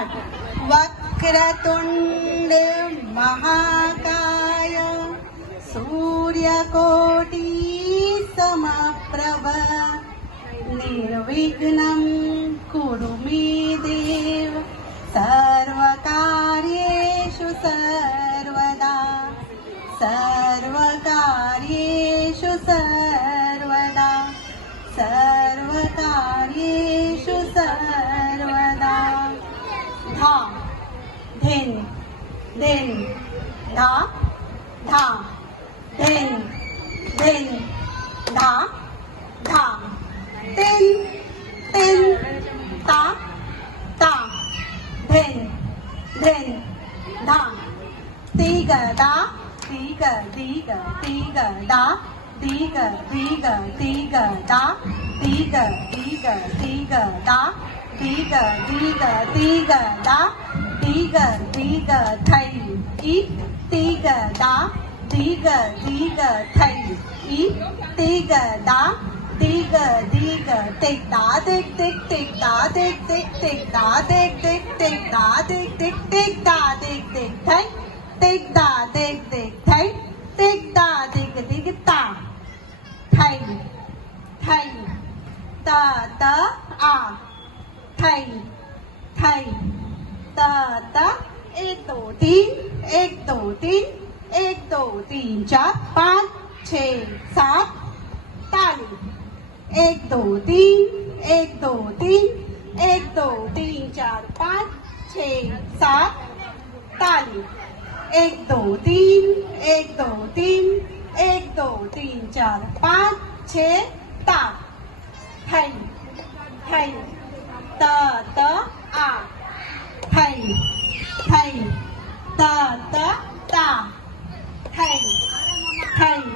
Start. Vakratunda महाकाय सूर्यकोटि समप्रभ निर्विघ्नं कुरु मे देव सर्वकार्येषु सर्वदा सर्वकार्येषु सर्वदा सर्वकार्येषु सर्वदा. धा धिन धिन धा धा धिन धिन धा धा तिन तिन ता ता धिन धिन धा. तिग दा तिग तिग तिग दा तिग तिग तिग दा तिग तिग तिग दा तिग तिग तिग दा तिग तिग थै इ तिग दा तिग तिग थै इ तिग दा तिग तिग टिक दा टिक टिक टिक दा टिक टिक टिक दा टिक टिक टिक दा टिक टिक टिक दा टिक टिक थै टिक दा टिक टिक थै टिक दा टिक टिक ता थै थै त त आ थै थै त त. 1 2 3 1 2 3 1 2 3 4 5 6 7 ताली. 1 2 3 1 2 3 1 2 3 4 5 6 7 ताली. 1 2 3 1 2 3 1 2 3 4 5 6 ता थै थै त त आ थै थै त त ता थै थै